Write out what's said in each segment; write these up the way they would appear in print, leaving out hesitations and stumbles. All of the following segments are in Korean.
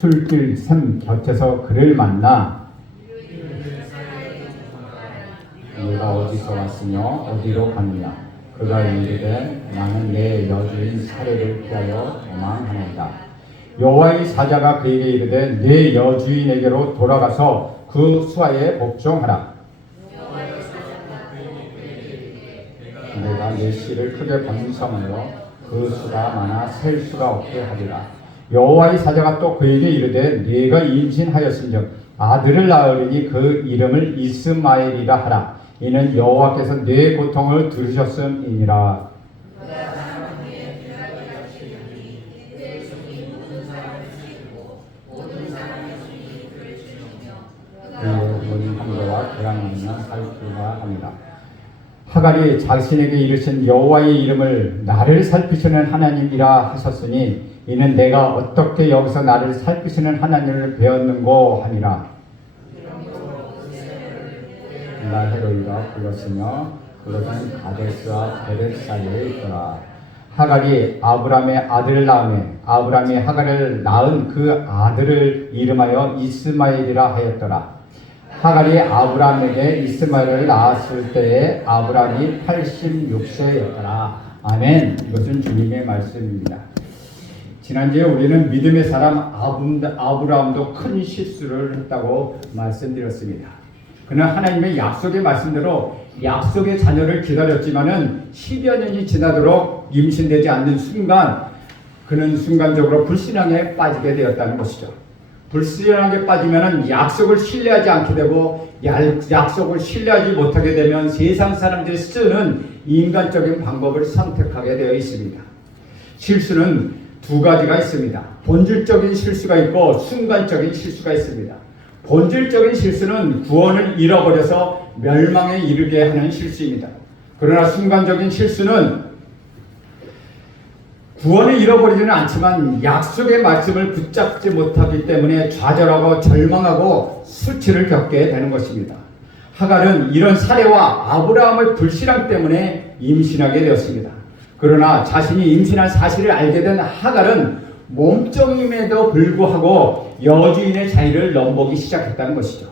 술길 샘 곁에서 그를 만나 네가 어디서 왔으며 어디로 가느냐. 그가 이르되 나는 내 여주인 사례를 피하여 도망하노이다. 여호와의 사자가 그에게 이르되 내 여주인에게로 돌아가서 그 수하에 복종하라. 내가 내 씨를 크게 번성하여 그 수가 많아 셀 수가 없게 하리라. 여호와의 사자가 또 그에게 이르되 네가 임신하였은즉 아들을 낳으리니 그 이름을 이스마엘이라 하라. 이는 여호와께서 네 고통을 들으셨음이니라. 모든 황제와 대항하면 살피가 합니다. 하갈이 자신에게 이르신 여호와의 이름을 나를 살피시는 하나님이라 하셨으니 이는 내가 어떻게 여기서 나를 살피시는 하나님을 배웠는고 하니라. 라헤로이가 불렀으며 그것은 가데스와 베렛 사이에 있더라. 하갈이 아브람의 아들을 낳으며 아브람이 하갈을 낳은 그 아들을 이름하여 이스마엘이라 하였더라. 하갈이 아브람에게 이스마엘을 낳았을 때에 아브람이 86세였더라. 아멘. 이것은 주님의 말씀입니다. 지난주에 우리는 믿음의 사람 아브라함도 큰 실수를 했다고 말씀드렸습니다. 그는 하나님의 약속의 말씀대로 약속의 자녀를 기다렸지만은 10여 년이 지나도록 임신되지 않는 순간 그는 순간적으로 불신앙에 빠지게 되었다는 것이죠. 불신앙에 빠지면은 약속을 신뢰하지 않게 되고 약속을 신뢰하지 못하게 되면 세상 사람들이 쓰는 인간적인 방법을 선택하게 되어 있습니다. 실수는 두 가지가 있습니다. 본질적인 실수가 있고 순간적인 실수가 있습니다. 본질적인 실수는 구원을 잃어버려서 멸망에 이르게 하는 실수입니다. 그러나 순간적인 실수는 구원을 잃어버리지는 않지만 약속의 말씀을 붙잡지 못하기 때문에 좌절하고 절망하고 수치를 겪게 되는 것입니다. 하갈은 이런 사례와 아브라함의 불신앙 때문에 임신하게 되었습니다. 그러나 자신이 임신한 사실을 알게 된 하갈은 몸종임에도 불구하고 여주인의 자리를 넘보기 시작했다는 것이죠.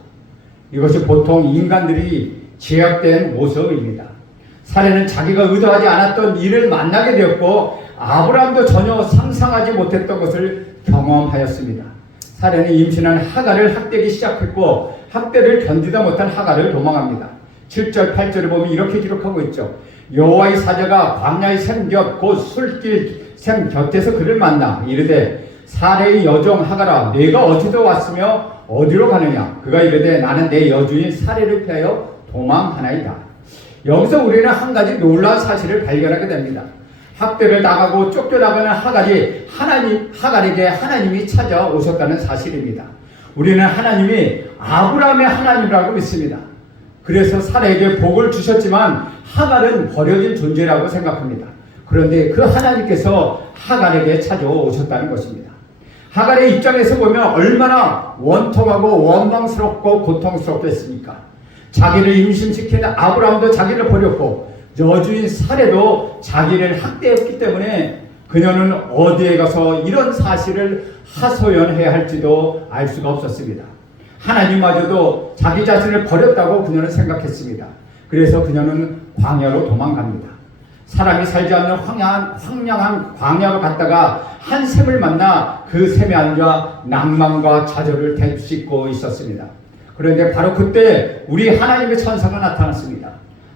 이것이 보통 인간들이 제약된 모습입니다. 사례는 자기가 의도하지 않았던 일을 만나게 되었고 아브라함도 전혀 상상하지 못했던 것을 경험하였습니다. 사례는 임신한 하갈을 학대하기 시작했고 학대를 견디다 못한 하갈을 도망합니다. 7절 8절을 보면 이렇게 기록하고 있죠. 여호와의 사자가 광야의 샘 곁 곧 술길 샘 곁에서 그를 만나 이르되 사례의 여종 하갈아 네가 어디서 왔으며 어디로 가느냐. 그가 이르되 나는 내 여주인 사례를 피하여 도망하나이다. 여기서 우리는 한 가지 놀라운 사실을 발견하게 됩니다. 학대를 당하고 쫓겨나가는 하갈에게 하나님이 찾아오셨다는 사실입니다. 우리는 하나님이 아브라함의 하나님이라고 믿습니다. 그래서 사례에게 복을 주셨지만 하갈은 버려진 존재라고 생각합니다. 그런데 그 하나님께서 하갈에게 찾아오셨다는 것입니다. 하갈의 입장에서 보면 얼마나 원통하고 원망스럽고 고통스럽겠습니까? 자기를 임신시킨 아브라함도 자기를 버렸고 여주인 사례도 자기를 학대했기 때문에 그녀는 어디에 가서 이런 사실을 하소연해야 할지도 알 수가 없었습니다. 하나님마저도 자기 자신을 버렸다고 그녀는 생각했습니다. 그래서 그녀는 광야로 도망갑니다. 사람이 살지 않는 황량한 광야로 갔다가 한 샘을 만나 그 샘에 앉아 낭만과 좌절을 되씹고 있었습니다. 그런데 바로 그때 우리 하나님의 천사가 나타났습니다.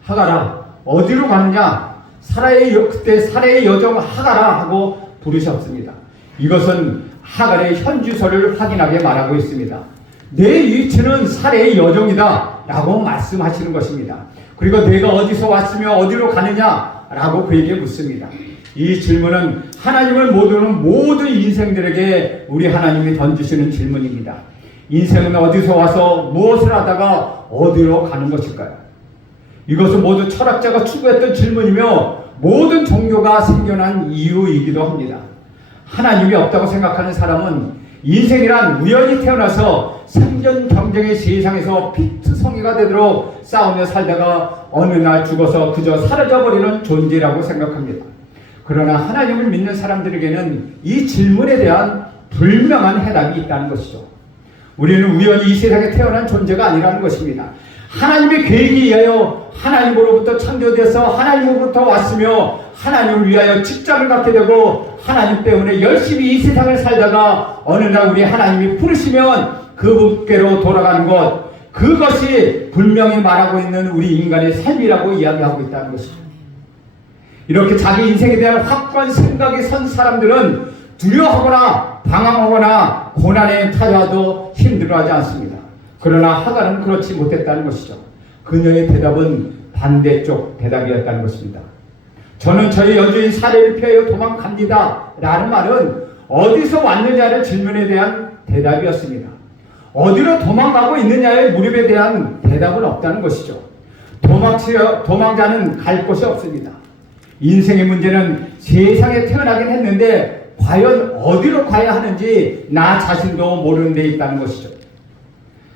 하갈아 어디로 가느냐. 그때 사례의 여종 하갈아 하고 부르셨습니다. 이것은 하갈의 현주소를 확인하게 말하고 있습니다. 내 위치는 사례의 여종이다 라고 말씀하시는 것입니다. 그리고 내가 어디서 왔으며 어디로 가느냐 라고 그에게 묻습니다. 이 질문은 하나님을 모르는 모든 인생들에게 우리 하나님이 던지시는 질문입니다. 인생은 어디서 와서 무엇을 하다가 어디로 가는 것일까요? 이것은 모두 철학자가 추구했던 질문이며 모든 종교가 생겨난 이유이기도 합니다. 하나님이 없다고 생각하는 사람은 인생이란 우연히 태어나서 생존 경쟁의 세상에서 피투성이가 되도록 싸우며 살다가 어느 날 죽어서 그저 사라져버리는 존재라고 생각합니다. 그러나 하나님을 믿는 사람들에게는 이 질문에 대한 분명한 해답이 있다는 것이죠. 우리는 우연히 이 세상에 태어난 존재가 아니라는 것입니다. 하나님의 계획에 의하여 하나님으로부터 창조돼서 하나님으로부터 왔으며 하나님을 위하여 직장을 갖게 되고 하나님 때문에 열심히 이 세상을 살다가 어느 날 우리 하나님이 부르시면 그분께로 돌아가는 것, 그것이 분명히 말하고 있는 우리 인간의 삶이라고 이야기하고 있다는 것이죠. 이렇게 자기 인생에 대한 확고한 생각이 선 사람들은 두려워하거나 방황하거나 고난에 타져도 힘들어하지 않습니다. 그러나 하갈은 그렇지 못했다는 것이죠. 그녀의 대답은 반대쪽 대답이었다는 것입니다. 저는 저희 여주인 사례를 피하여 도망갑니다 라는 말은 어디서 왔느냐는 질문에 대한 대답이었습니다. 어디로 도망가고 있느냐의 무렵에 대한 대답은 없다는 것이죠. 도망자는 갈 곳이 없습니다. 인생의 문제는 세상에 태어나긴 했는데 과연 어디로 가야 하는지 나 자신도 모르는 데 있다는 것이죠.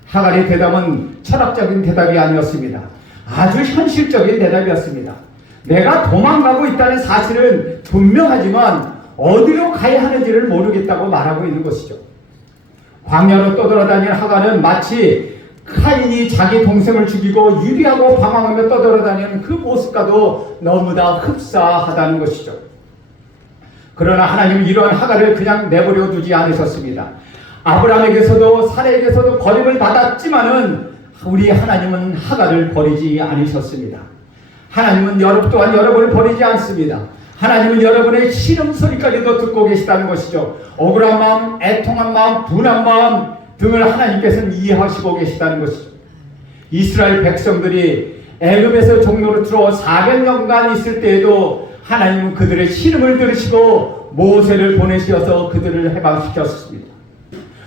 하갈의 대답은 철학적인 대답이 아니었습니다. 아주 현실적인 대답이었습니다. 내가 도망가고 있다는 사실은 분명하지만 어디로 가야 하는지를 모르겠다고 말하고 있는 것이죠. 광야로 떠돌아다니는 하갈은 마치 카인이 자기 동생을 죽이고 유리하고 방황하며 떠돌아다니는 그 모습과도 너무나 흡사하다는 것이죠. 그러나 하나님은 이러한 하갈을 그냥 내버려 두지 않으셨습니다. 아브라함에게서도 사라에게서도 버림을 받았지만은 우리 하나님은 하갈을 버리지 않으셨습니다. 하나님은 또한 여러분을 버리지 않습니다. 하나님은 여러분의 신음소리까지도 듣고 계시다는 것이죠. 억울한 마음, 애통한 마음, 분한 마음 등을 하나님께서는 이해하시고 계시다는 것이죠. 이스라엘 백성들이 애굽에서 종로로 들어와 400년간 있을 때에도 하나님은 그들의 신음을 들으시고 모세를 보내셔서 그들을 해방시켰습니다.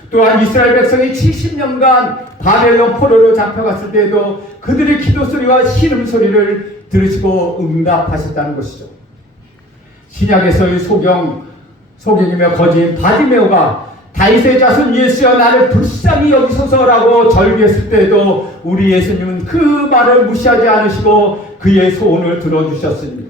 또한 이스라엘 백성이 70년간 바벨론 포로로 잡혀갔을 때에도 그들의 기도 소리와 신음 소리를 들으시고 응답하셨다는 것이죠. 신약에서의 소경이며 거지인 바디메오가 다윗의 자손 예수여 나를 불쌍히 여기소서라고 절규했을 때에도 우리 예수님은 그 말을 무시하지 않으시고 그의 소원을 들어주셨습니다.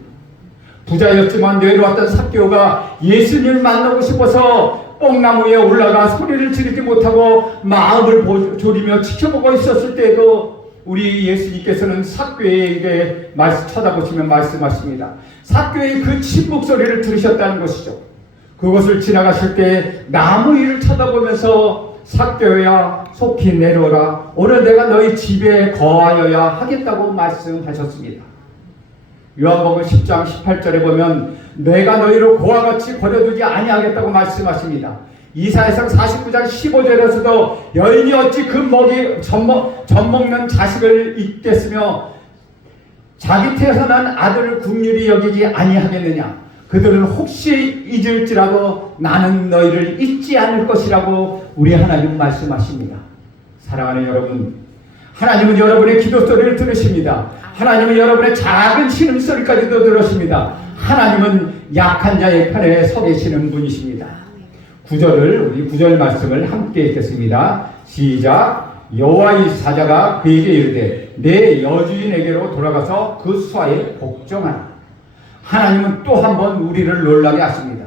부자였지만 내려왔던 삭개오가 예수님을 만나고 싶어서 뽕나무에 올라가 소리를 지르지 못하고 마음을 졸이며 지켜보고 있었을 때에도 우리 예수님께서는 삭개오에게 쳐다보시며 말씀하십니다. 삭개오의 그 침묵 소리를 들으셨다는 것이죠. 그것을 지나가실 때 나무 위를 쳐다보면서 삭개오야 속히 내려오라. 오늘 내가 너희 집에 거하여야 하겠다고 말씀하셨습니다. 요한복음 10장 18절에 보면 내가 너희를 고와 같이 버려두지 아니하겠다고 말씀하십니다. 이사야상 49장 15절에서도 여인이 어찌 그 젖먹는 자식을 잊겠으며 자기 태어난 아들을 긍휼히 여기지 아니하겠느냐. 그들은 혹시 잊을지라도 나는 너희를 잊지 않을 것이라고 우리 하나님 말씀하십니다. 사랑하는 여러분, 하나님은 여러분의 기도 소리를 들으십니다. 하나님은 여러분의 작은 신음소리까지도 들으십니다. 하나님은 약한 자의 편에 서 계시는 분이십니다. 우리 9절 말씀을 함께 읽겠습니다. 시작. 여호와의 사자가 그에게 이르되 내 여주인에게로 돌아가서 그 수하에 복종하라. 하나님은 또 한 번 우리를 놀라게 하십니다.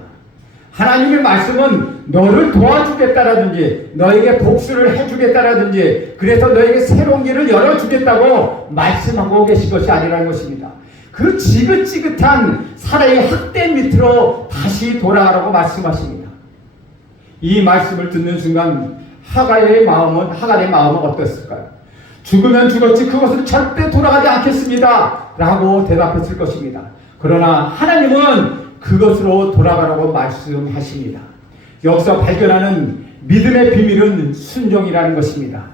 하나님의 말씀은 너를 도와주겠다라든지 너에게 복수를 해주겠다라든지 그래서 너에게 새로운 길을 열어주겠다고 말씀하고 계신 것이 아니라는 것입니다. 그 지긋지긋한 사라의 학대 밑으로 다시 돌아가라고 말씀하십니다. 이 말씀을 듣는 순간 하갈의 마음은 어땠을까요? 죽으면 죽었지 그것은 절대 돌아가지 않겠습니다 라고 대답했을 것입니다. 그러나 하나님은 그것으로 돌아가라고 말씀하십니다. 여기서 발견하는 믿음의 비밀은 순종이라는 것입니다.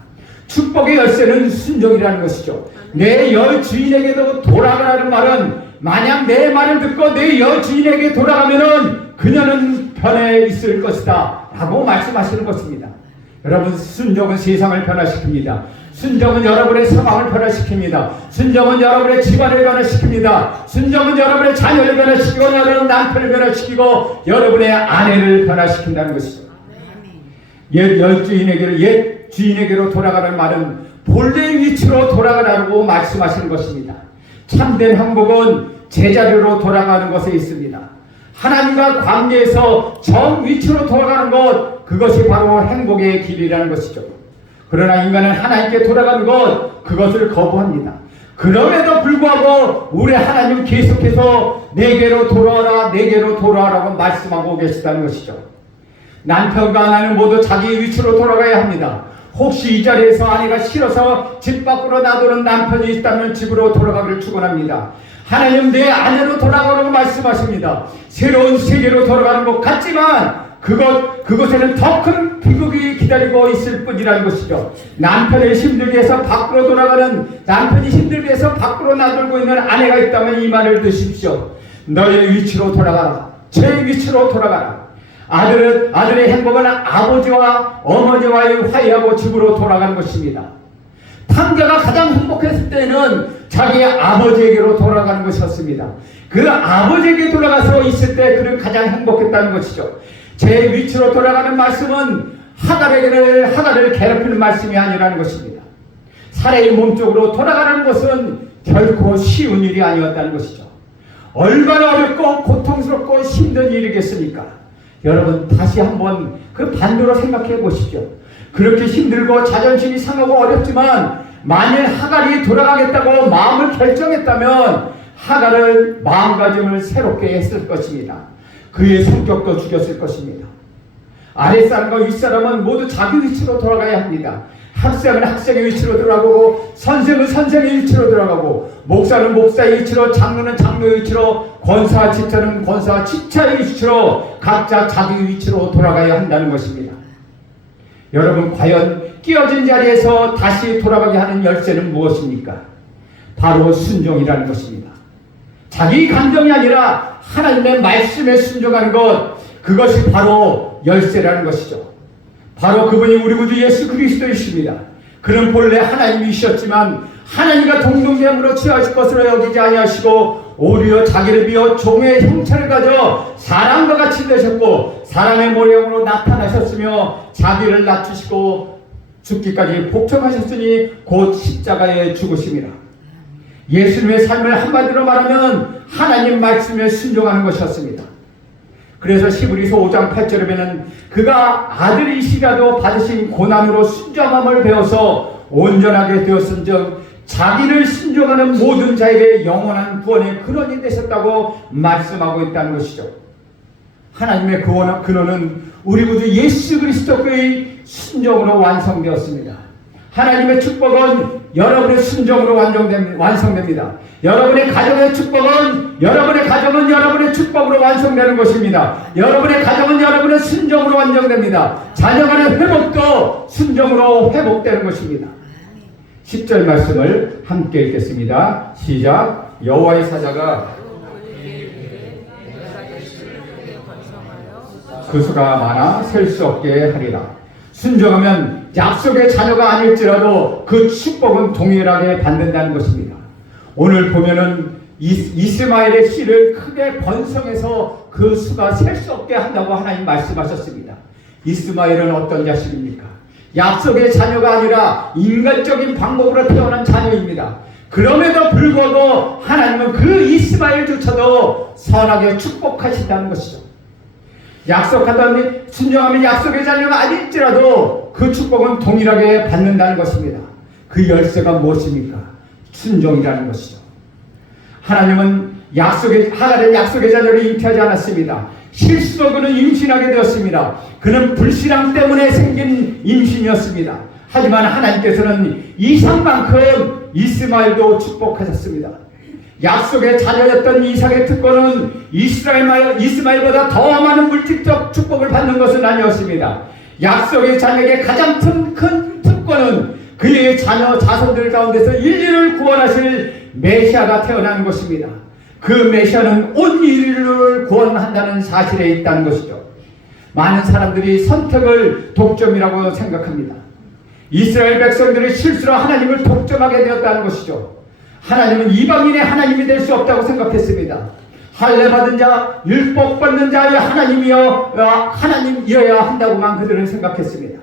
축복의 열쇠는 순종이라는 것이죠. 내 여주인에게도 돌아가라는 말은 만약 내 말을 듣고 내 여주인에게 돌아가면은 그녀는 편에 있을 것이다 라고 말씀하시는 것입니다. 여러분, 순종은 세상을 변화시킵니다. 순종은 여러분의 상황을 변화시킵니다. 순종은 여러분의 집안을 변화시킵니다. 순종은 여러분의 자녀를 변화시키고 여러분의 남편을 변화시키고 여러분의 아내를 변화시킨다는 것이죠. 옛 주인에게로 돌아가는 말은 본래의 위치로 돌아가라고 말씀하시는 것입니다. 참된 행복은 제자리로 돌아가는 것에 있습니다. 하나님과 관계에서 정위치로 돌아가는 것, 그것이 바로 행복의 길이라는 것이죠. 그러나 인간은 하나님께 돌아가는 것, 그것을 거부합니다. 그럼에도 불구하고 우리 하나님 계속해서 내게로 돌아와라, 내게로 돌아와라고 말씀하고 계시다는 것이죠. 남편과 아내는 모두 자기 위치로 돌아가야 합니다. 혹시 이 자리에서 아내가 싫어서 집 밖으로 나도는 남편이 있다면 집으로 돌아가기를 축원합니다. 하나님 내 아내로 돌아가라고 말씀하십니다. 새로운 세계로 돌아가는 것 같지만 그곳에는 더 큰 비극이 기다리고 있을 뿐이라는 것이죠. 남편을 힘들게 해서 밖으로 돌아가는, 남편이 힘들게 해서 밖으로 나돌고 있는 아내가 있다면 이 말을 드십시오. 너의 위치로 돌아가라. 제 위치로 돌아가라. 아들의 행복은 아버지와 어머니와의 화해하고 집으로 돌아가는 것입니다. 탕자가 가장 행복했을 때는 자기 아버지에게로 돌아가는 것이었습니다. 그 아버지에게 돌아가서 있을 때 그는 가장 행복했다는 것이죠. 제 위치로 돌아가는 말씀은 하갈을 괴롭히는 말씀이 아니라는 것입니다. 사례의 몸쪽으로 돌아가는 것은 결코 쉬운 일이 아니었다는 것이죠. 얼마나 어렵고 고통스럽고 힘든 일이겠습니까? 여러분 다시 한번 그 반대로 생각해 보십시오. 그렇게 힘들고 자존심이 상하고 어렵지만 만일 하갈이 돌아가겠다고 마음을 결정했다면 하갈은 마음가짐을 새롭게 했을 것입니다. 그의 성격도 죽였을 것입니다. 아랫사람과 윗사람은 모두 자기 위치로 돌아가야 합니다. 학생은 학생의 위치로 돌아가고, 선생은 선생의 위치로 돌아가고, 목사는 목사의 위치로, 장로는 장로의 위치로, 권사와 집사는 권사와 집사의 위치로 각자 자기 위치로 돌아가야 한다는 것입니다. 여러분 과연 끼어진 자리에서 다시 돌아가게 하는 열쇠는 무엇입니까? 바로 순종이라는 것입니다. 자기 감정이 아니라 하나님의 말씀에 순종하는 것, 그것이 바로 열쇠라는 것이죠. 바로 그분이 우리 구주 예수 그리스도이십니다. 그는 본래 하나님이셨지만 하나님과 동등됨으로 취하실 것으로 여기지 아니하시고 오히려 자기를 비워 종의 형체를 가져 사람과 같이 되셨고 사람의 모양으로 나타나셨으며 자기를 낮추시고 죽기까지 복종하셨으니 곧 십자가에 죽으심이라. 예수님의 삶을 한마디로 말하면 하나님 말씀에 순종하는 것이었습니다. 그래서 히브리서 5장 8절에 보면 그가 아들이시라도 받으신 고난으로 순종함을 배워서 온전하게 되었은즉 자기를 순종하는 모든 자에게 영원한 구원의 근원이 되셨다고 말씀하고 있다는 것이죠. 하나님의 근원은 우리 구주 예수 그리스도의 순종으로 완성되었습니다. 하나님의 축복은 여러분의 순종으로 완성됩니다. 여러분의 가정의 축복은 여러분의 축복으로 완성되는 것입니다. 여러분의 가정은 여러분의 순종으로 완성됩니다. 자녀간의 회복도 순종으로 회복되는 것입니다. 10절 말씀을 함께 읽겠습니다. 시작. 여호와의 사자가 그 수가 많아 셀 수 없게 하리라. 순종하면 약속의 자녀가 아닐지라도 그 축복은 동일하게 받는다는 것입니다. 오늘 보면은 이스마엘의 씨를 크게 번성해서 그 수가 셀 수 없게 한다고 하나님 말씀하셨습니다. 이스마엘은 어떤 자식입니까? 약속의 자녀가 아니라 인간적인 방법으로 태어난 자녀입니다. 그럼에도 불구하고 하나님은 그 이스마엘조차도 선하게 축복하신다는 것이죠. 약속하던 순종하면 약속의 자녀가 아닐지라도 그 축복은 동일하게 받는다는 것입니다. 그 열쇠가 무엇입니까? 순종이라는 것이죠. 하나님은 하갈의 약속의 자녀를 잉태하지 않았습니다. 실수로 그는 임신하게 되었습니다. 그는 불신앙 때문에 생긴 임신이었습니다. 하지만 하나님께서는 이삭만큼 이스마엘도 축복하셨습니다. 약속의 자녀였던 이삭의 특권은 이스마엘보다 더 많은 물질적 축복을 받는 것은 아니었습니다. 약속의 자녀에게 가장 큰 특권은 그의 자손들 가운데서 인류를 구원하실 메시아가 태어나는 것입니다. 그 메시아는 온 인류를 구원한다는 사실에 있다는 것이죠. 많은 사람들이 선택을 독점이라고 생각합니다. 이스라엘 백성들이 실수로 하나님을 독점하게 되었다는 것이죠. 하나님은 이방인의 하나님이 될 수 없다고 생각했습니다. 할례 받은 자, 율법 받는 자의 하나님이어야 한다고만 그들은 생각했습니다.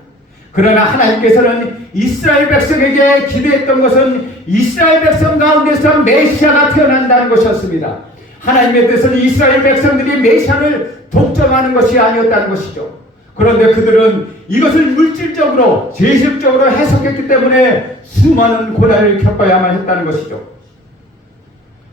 그러나 하나님께서는 이스라엘 백성에게 기대했던 것은 이스라엘 백성 가운데서 메시아가 태어난다는 것이었습니다. 하나님의 뜻은 이스라엘 백성들이 메시아를 독점하는 것이 아니었다는 것이죠. 그런데 그들은 이것을 물질적으로 제식적으로 해석했기 때문에 수많은 고난을 겪어야만 했다는 것이죠.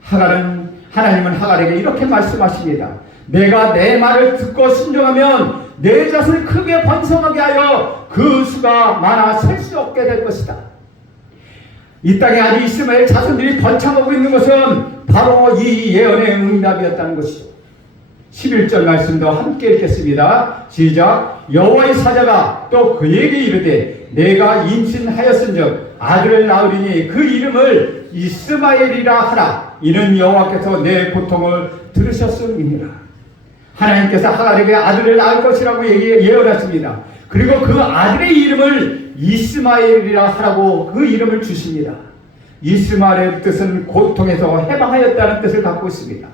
하나님은 하갈에게 이렇게 말씀하십니다. 내가 내 말을 듣고 순종하면 내 자손을 크게 번성하게 하여 그 수가 많아 셀 수 없게 될 것이다. 이 땅에 아직 이스마엘 자손들이 번창하고 있는 것은 바로 이 예언의 응답이었다는 것이죠. 11절 말씀도 함께 읽겠습니다. 시작. 여호와의 사자가 또 그에게 이르되 내가 임신하였은즉 아들을 낳으리니 그 이름을 이스마엘이라 하라. 이는 여호와께서 내 고통을 들으셨음이니라. 하나님께서 하갈에게 아들을 낳을 것이라고 예언하십니다. 그리고 그 아들의 이름을 이스마엘이라 하라고 그 이름을 주십니다. 이스마엘의 뜻은 고통에서 해방하였다는 뜻을 갖고 있습니다.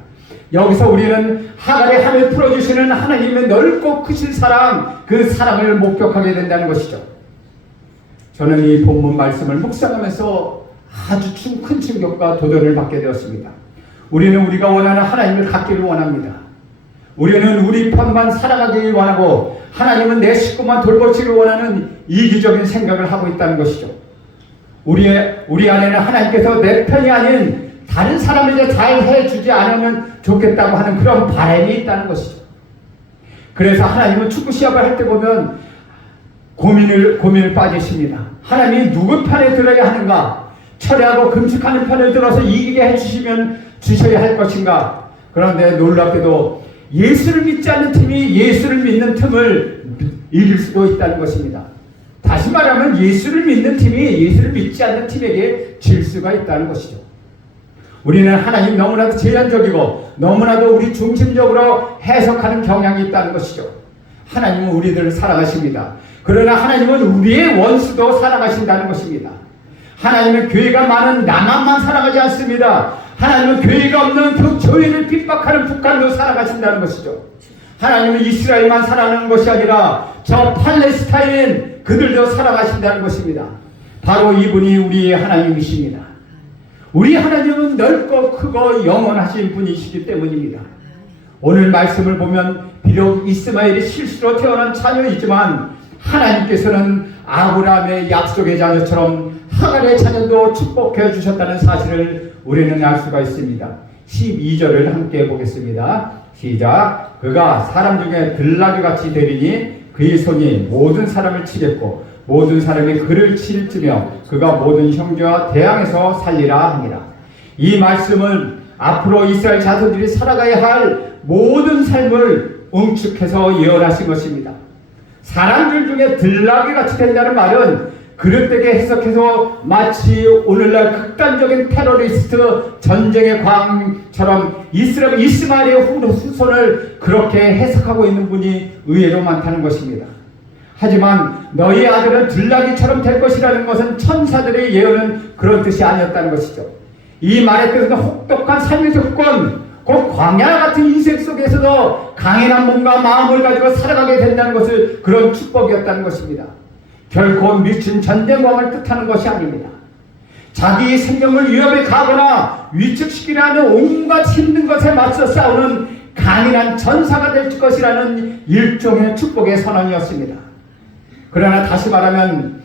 여기서 우리는 하갈의 한을 풀어주시는 하나님의 넓고 크신 사랑, 그 사랑을 목격하게 된다는 것이죠. 저는 이 본문 말씀을 묵상하면서 아주 큰 충격과 도전을 받게 되었습니다. 우리는 우리가 원하는 하나님을 갖기를 원합니다. 우리는 우리 편만 살아가기를 원하고 하나님은 내 식구만 돌보시길 원하는 이기적인 생각을 하고 있다는 것이죠. 우리 안에는 하나님께서 내 편이 아닌 다른 사람에게 잘 해주지 않으면 좋겠다고 하는 그런 바람이 있다는 것이죠. 그래서 하나님은 축구 시합을 할 때 보면 고민을 빠지십니다. 하나님이 누구 편에 들어야 하는가? 철회하고 금식하는 편을 들어서 이기게 해주시면 주셔야 할 것인가? 그런데 놀랍게도 예수를 믿지 않는 팀이 예수를 믿는 틈을 이길 수도 있다는 것입니다. 다시 말하면 예수를 믿는 팀이 예수를 믿지 않는 팀에게 질 수가 있다는 것이죠. 우리는 하나님 너무나도 제한적이고 너무나도 우리 중심적으로 해석하는 경향이 있다는 것이죠. 하나님은 우리들을 사랑하십니다. 그러나 하나님은 우리의 원수도 사랑하신다는 것입니다. 하나님은 교회가 많은 남한만 사랑하지 않습니다. 하나님은 교회가 없는 그 교회를 핍박하는 북한도 사랑하신다는 것이죠. 하나님은 이스라엘만 사랑하는 것이 아니라 저 팔레스타인 그들도 사랑하신다는 것입니다. 바로 이분이 우리의 하나님이십니다. 우리 하나님은 넓고 크고 영원하신 분이시기 때문입니다. 오늘 말씀을 보면 비록 이스마엘이 실수로 태어난 자녀이지만 하나님께서는 아브라함의 약속의 자녀처럼 하갈의 자녀도 축복해 주셨다는 사실을 우리는 알 수가 있습니다. 12절을 함께 보겠습니다. 시작. 그가 사람 중에 들나귀같이 되리니 그의 손이 모든 사람을 치겠고 모든 사람이 그를 칠지며 그가 모든 형제와 대항해서 살리라 하니라. 이 말씀은 앞으로 이스라엘 자손들이 살아가야 할 모든 삶을 응축해서 예언하신 것입니다. 사람들 중에 들나귀같이 된다는 말은 그릇되게 해석해서 마치 오늘날 극단적인 테러리스트 전쟁의 광처럼 이스마엘의 후손을 그렇게 해석하고 있는 분이 의외로 많다는 것입니다. 하지만 너희 아들은 들나귀처럼 될 것이라는 것은 천사들의 예언은 그런 뜻이 아니었다는 것이죠. 이 말의 뜻은 혹독한 삶의 조건, 곧 광야 같은 인생 속에서도 강인한 몸과 마음을 가지고 살아가게 된다는 것을 그런 축복이었다는 것입니다. 결코 미친 전쟁광을 뜻하는 것이 아닙니다. 자기 생명을 위협에 가거나 위축시키려는 온갖 힘든 것에 맞서 싸우는 강인한 전사가 될 것이라는 일종의 축복의 선언이었습니다. 그러나 다시 말하면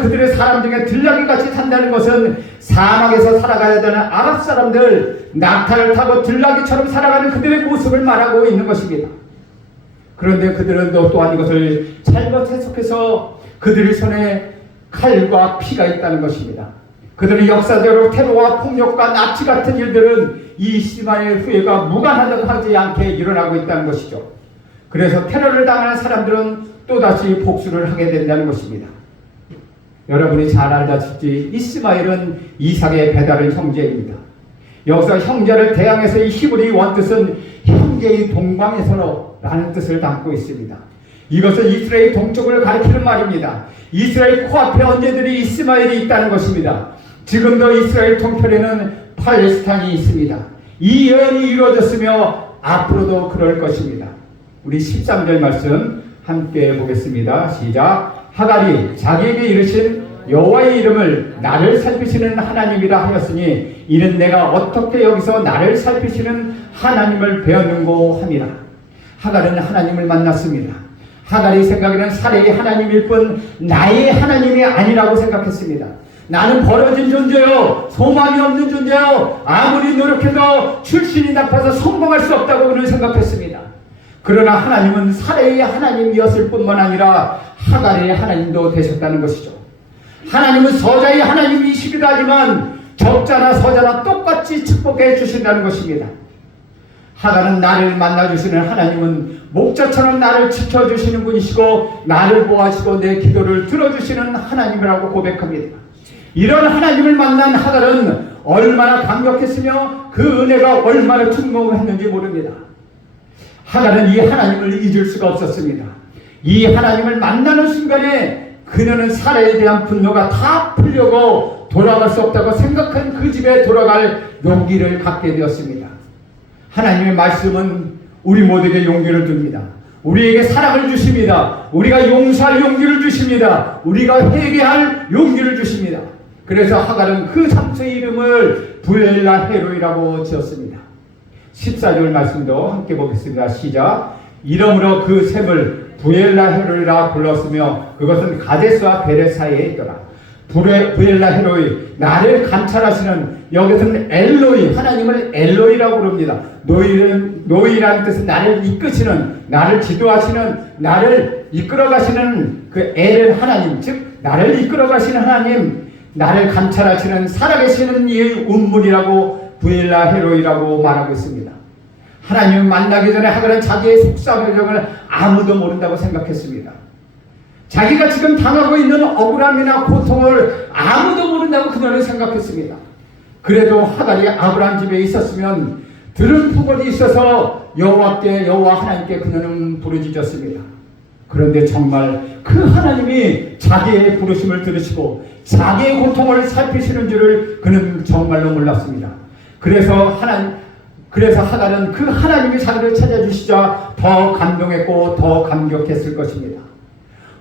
그들의 사람 중에 들나귀같이 산다는 것은 사막에서 살아가야 되는 아랍 사람들, 낙타를 타고 들나귀처럼 살아가는 그들의 모습을 말하고 있는 것입니다. 그런데 그들은 또한 이것을 잘못 해석해서 그들의 손에 칼과 피가 있다는 것입니다. 그들은 역사적으로 테러와 폭력과 납치 같은 일들은 이 이스마엘 후예가 무관하지 않게 일어나고 있다는 것이죠. 그래서 테러를 당하는 사람들은 또다시 복수를 하게 된다는 것입니다. 여러분이 잘 알다시피 이스마엘은 이삭의 배다른 형제입니다. 여기서 형제를 대항해서 이 히브리 원뜻은 형제의 동방에서라는 뜻을 담고 있습니다. 이것은 이스라엘 동쪽을 가리키는 말입니다. 이스라엘 코앞에 언제들이 이스마엘이 있다는 것입니다. 지금도 이스라엘 통편에는 팔레스타인이 있습니다. 이 예언이 이루어졌으며 앞으로도 그럴 것입니다. 우리 13절 말씀 함께 보겠습니다. 시작. 하갈이 자기에게 이르신 여호와의 이름을 나를 살피시는 하나님이라 하였으니 이는 내가 어떻게 여기서 나를 살피시는 하나님을 배웠는고 함이라. 하갈은 하나님을 만났습니다. 하갈이 생각에는 사례의 하나님일 뿐 나의 하나님이 아니라고 생각했습니다. 나는 버려진 존재요, 소망이 없는 존재요, 아무리 노력해도 출신이 나빠서 성공할 수 없다고 그는 생각했습니다. 그러나 하나님은 사례의 하나님이었을 뿐만 아니라 하갈의 하나님도 되셨다는 것이죠. 하나님은 서자의 하나님이시기도 하지만 적자나 서자나 똑같이 축복해 주신다는 것입니다. 하갈은 나를 만나주시는 하나님은 목자처럼 나를 지켜주시는 분이시고 나를 보아주시고 내 기도를 들어주시는 하나님이라고 고백합니다. 이런 하나님을 만난 하갈은 얼마나 감격했으며 그 은혜가 얼마나 충만했는지 모릅니다. 하갈은 이 하나님을 잊을 수가 없었습니다. 이 하나님을 만나는 순간에 그녀는 사라에 대한 분노가 다 풀려고 돌아갈 수 없다고 생각한 그 집에 돌아갈 용기를 갖게 되었습니다. 하나님의 말씀은 우리 모두에게 용기를 줍니다. 우리에게 사랑을 주십니다. 우리가 용서할 용기를 주십니다. 우리가 회개할 용기를 주십니다. 그래서 하갈은 그 장소의 이름을 부엘라 헤로이라고 지었습니다. 14절 말씀도 함께 보겠습니다. 시작. 이러므로 그 샘을 부엘라 헤로이라 불렀으며 그것은 가데스와 베레 사이에 있더라. 부엘라 헤로이, 나를 감찰하시는, 여기서는 엘로이, 하나님을 엘로이라고 부릅니다. 노이라는 뜻은 나를 이끄시는, 나를 지도하시는, 나를 이끌어가시는 그 엘은 하나님, 즉 나를 이끌어가시는 하나님, 나를 감찰하시는 살아계시는 이의 운물이라고 부엘라 헤로이라고 말하고 있습니다. 하나님을 만나기 전에 하갈은 자기의 속사정을 아무도 모른다고 생각했습니다. 자기가 지금 당하고 있는 억울함이나 고통을 아무도 모른다고 그녀는 생각했습니다. 그래도 하갈이 아브라함 집에 있었으면 들은 풍월이 있어서 여호와 하나님께 그녀는 부르짖었습니다. 그런데 정말 그 하나님이 자기의 부르심을 들으시고 자기의 고통을 살피시는 줄을 그는 정말로 몰랐습니다. 그래서 하갈은 그 하나님이 자기를 찾아주시자 더 감동했고 더 감격했을 것입니다.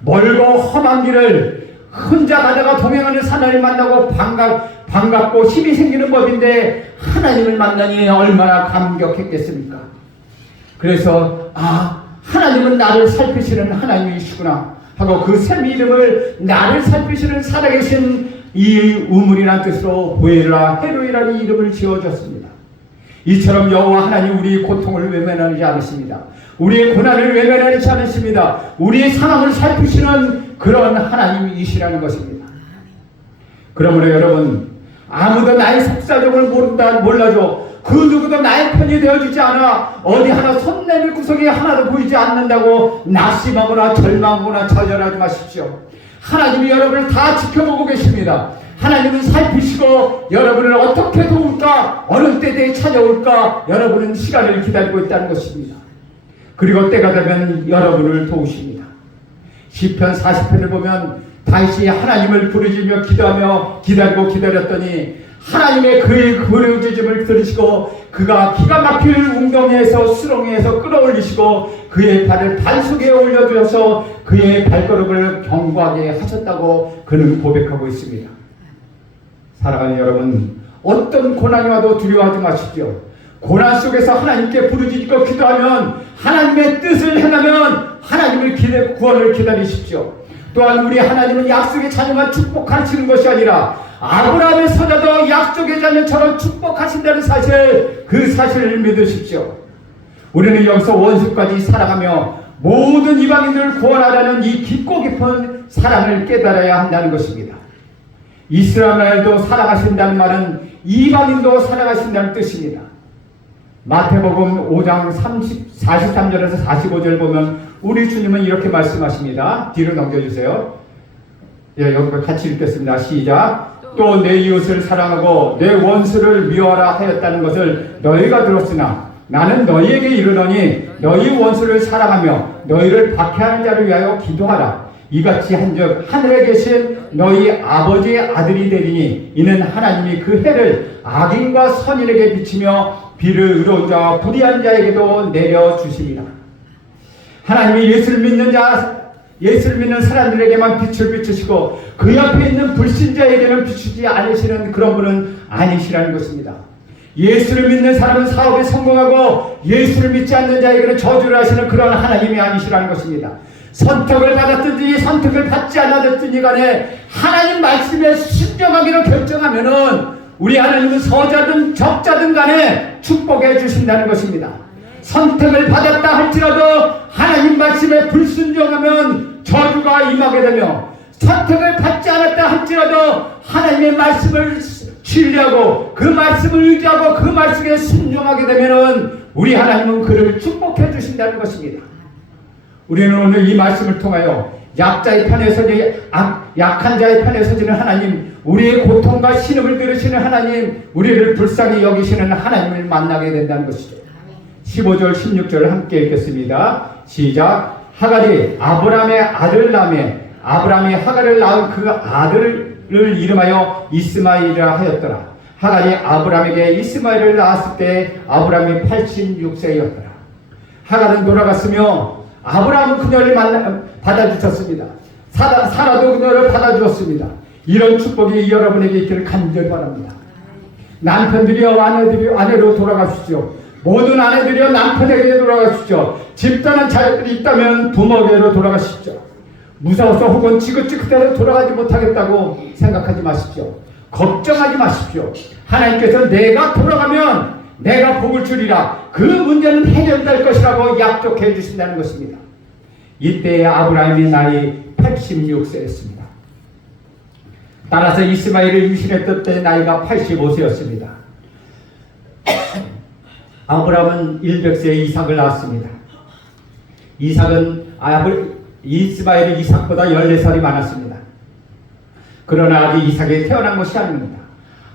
멀고 험한 길을 혼자 가다가 동행하는 사람을 만나고 반갑고 힘이 생기는 법인데 하나님을 만나니 얼마나 감격했겠습니까? 그래서 하나님은 나를 살피시는 하나님이시구나 하고 그 샘 이름을 나를 살피시는 살아계신 이 우물이라는 뜻으로 부엘라 헤로이라는 이름을 지어줬습니다. 이처럼 여호와 하나님 우리의 고통을 외면하지 않으십니다. 우리의 고난을 외면하지 않으십니다. 우리의 상황을 살피시는 그런 하나님이시라는 것입니다. 그러므로 여러분, 아무도 나의 속사정을 몰라줘. 그 누구도 나의 편이 되어주지 않아. 어디 하나 손 내밀 구석이 하나도 보이지 않는다고 낙심하거나 절망하거나 좌절하지 마십시오. 하나님이 여러분을 다 지켜보고 계십니다. 하나님은 살피시고 여러분을 어떻게 도울까, 어느 때에 찾아올까 여러분은 시간을 기다리고 있다는 것입니다. 그리고 때가 되면 여러분을 도우십니다. 시편 40편을 보면 다윗이 하나님을 부르짖으며 기도하며 기다렸더니 하나님의 그의 부르짖음을 들으시고 그가 기가 막힐 웅덩이에서 수렁에서 끌어올리시고 그의 발을 반석에 올려주셔서 그의 발걸음을 견고하게 하셨다고 그는 고백하고 있습니다. 사랑하는 여러분, 어떤 고난이 와도 두려워하지 마십시오. 고난 속에서 하나님께 부르짖고 기도하면, 하나님의 뜻을 행하면 하나님의 구원을 기다리십시오. 또한 우리 하나님은 약속의 자녀만 축복하시는 것이 아니라 아브라함의 선자도 약속의 자녀처럼 축복하신다는 사실, 그 사실을 믿으십시오. 우리는 여기서 원수까지 사랑하며 모든 이방인들을 구원하라는 이 깊고 깊은 사랑을 깨달아야 한다는 것입니다. 이스라엘도 사랑하신다는 말은 이방인도 사랑하신다는 뜻입니다. 마태복음 5장 43절에서 45절 보면 우리 주님은 이렇게 말씀하십니다. 뒤로 넘겨주세요. 예, 여기 같이 읽겠습니다. 시작. 또 내 이웃을 사랑하고 내 원수를 미워하라 하였다는 것을 너희가 들었으나 나는 너희에게 이르노니 너희 원수를 사랑하며 너희를 박해하는 자를 위하여 기도하라. 이같이 한즉 하늘에 계신 너희 아버지의 아들이 되리니 이는 하나님이 그 해를 악인과 선인에게 비치며 비를 의로운 자와 불의한 자에게도 내려주십니다. 하나님이 예수를 믿는 자, 예수를 믿는 사람들에게만 빛을 비추시고 그 옆에 있는 불신자에게는 비추지 않으시는 그런 분은 아니시라는 것입니다. 예수를 믿는 사람은 사업에 성공하고 예수를 믿지 않는 자에게는 저주를 하시는 그런 하나님이 아니시라는 것입니다. 선택을 받았든지 선택을 받지 않았든지 간에 하나님 말씀에 순종하기로 결정하면은 우리 하나님은 서자든 적자든 간에 축복해 주신다는 것입니다. 선택을 받았다 할지라도 하나님 말씀에 불순종하면 저주가 임하게 되며, 선택을 받지 않았다 할지라도 하나님의 말씀을 신뢰하고 그 말씀을 의지하고 그 말씀에 순종하게 되면은 우리 하나님은 그를 축복해 주신다는 것입니다. 우리는 오늘 이 말씀을 통하여 약자의 편에 서지, 약한 자의 편에 서지는 하나님, 우리의 고통과 신음을 들으시는 하나님, 우리를 불쌍히 여기시는 하나님을 만나게 된다는 것이죠. 15절 16절 함께 읽겠습니다. 시작. 하갈이 아브람의 아들 라메, 아브람이 하갈을 낳은 그 아들을 이름하여 이스마엘이라 하였더라. 하갈이 아브람에게 이스마엘을 낳았을 때 아브람이 86세였더라. 하갈은 돌아갔으며 아브람은 그녀를 받아주셨습니다. 사라도 그녀를 받아주었습니다. 이런 축복이 여러분에게 있기를 간절히 바랍니다. 남편들이여 아내로 돌아가십시오. 모든 아내들이여 남편에게 돌아가십시오. 집단한 자녀들이 있다면 부모에게로 돌아가십시오. 무서워서 혹은 지긋지긋해서 돌아가지 못하겠다고 생각하지 마십시오. 걱정하지 마십시오. 하나님께서 내가 돌아가면 내가 복을 주리라, 그 문제는 해결될 것이라고 약속해 주신다는 것입니다. 이때의 아브라함의 나이 86세였습니다. 따라서 이스마엘을 임신했던 때 나이가 85세였습니다. 아브라함은 100세에 이삭을 낳았습니다. 이스마엘이 이삭보다 14살이 많았습니다. 그러나 아직 이삭이 태어난 것이 아닙니다.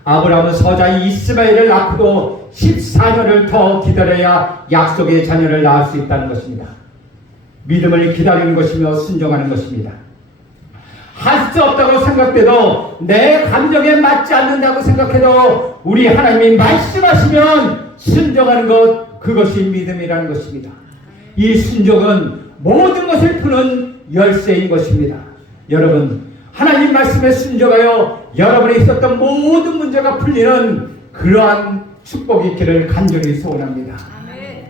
아브라함은 서자인 이스마엘을 낳고도 14년을 더 기다려야 약속의 자녀를 낳을 수 있다는 것입니다. 믿음을 기다리는 것이며 순종하는 것입니다. 할 수 없다고 생각돼도, 내 감정에 맞지 않는다고 생각해도 우리 하나님이 말씀하시면 순종하는 것, 그것이 믿음이라는 것입니다. 이 순종은 모든 것을 푸는 열쇠인 것입니다. 여러분, 하나님 말씀에 순종하여 여러분이 있었던 모든 문제가 풀리는 그러한 축복이 있기를 간절히 소원합니다.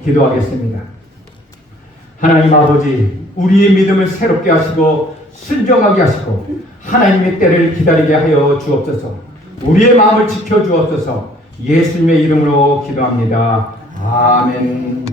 기도하겠습니다. 하나님 아버지, 우리의 믿음을 새롭게 하시고 순종하게 하시고 하나님의 때를 기다리게 하여 주옵소서. 우리의 마음을 지켜 주옵소서. 예수님의 이름으로 기도합니다. 아멘.